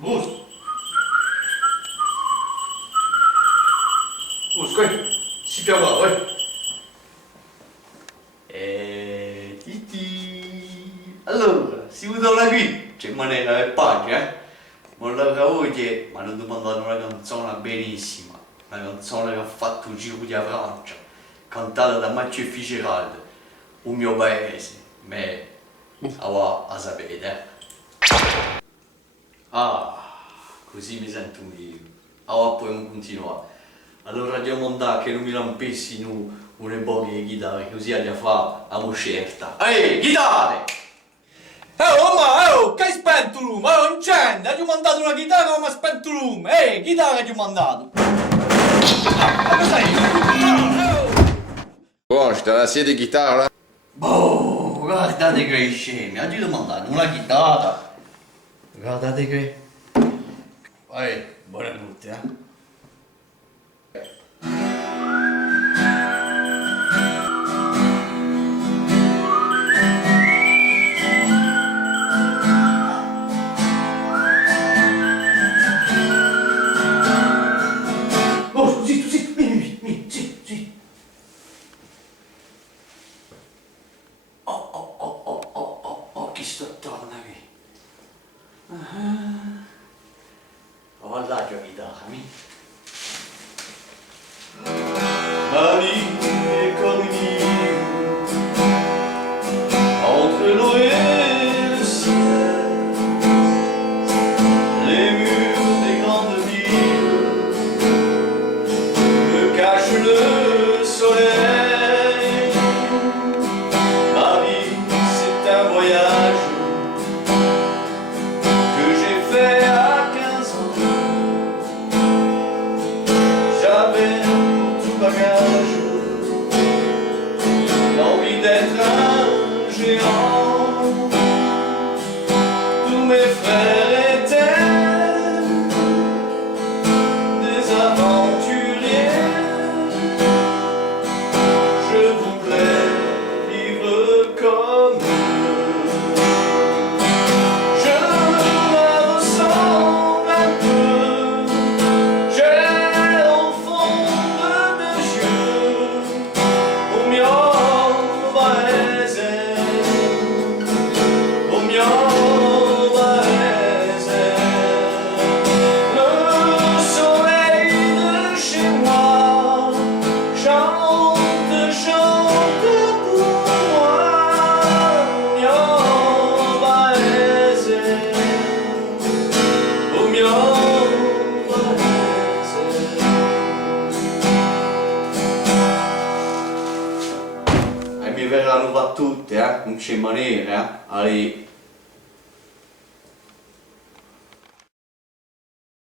Bruce! Bruce, quoi? Super bas, ouais. Titi. Allora, siamo alla qui, c'è maniera e pace, eh? Ma la che oggi mi hanno domandato una canzone benissima, una canzone che ha fatto il giro di Francia, cantata da Maccio Fitzgerald, un mio paese, me, a sapete, eh? Ah, così mi sento meglio. Allora poi continuare. Allora andiamo a andare che non mi lampessi una poche chitarre, così andiamo a fare la moscerta. Ehi, chitarre! Oh, che hai spento il lume? Oh, non c'è! Hai mandato una chitarra o mi ha spento il lume? Chitarra hai mandato! Ma cos'è? Buono, ci dà la sede chitarra? Boh, guardate che scemi, oggi devo mandare una chitarra. Guardate che... buonanotte, eh. Oh, zitto, zitto, vieni, zitto. Oh, chi sto torna qui? Oh, là, je vis dans la vie. Ma vie est comme une île entre l'eau et le ciel. Les murs des grandes villes me cachent le soleil. Ma vie, c'est un voyage que j'ai fait à 15 ans. J'avais tout bagage, l'envie d'être un géant. Tous mes frères étaient des aventuriers. Je voulais vivre comme eux. Je leur ressemble un peu. J'ai au fond de mes yeux un mio paese, un mio paese. Le soleil de chez moi chante, chante pour moi, un mio paese, un mio paese. E mi verranno battute, non c'è maniera, eh? Allora,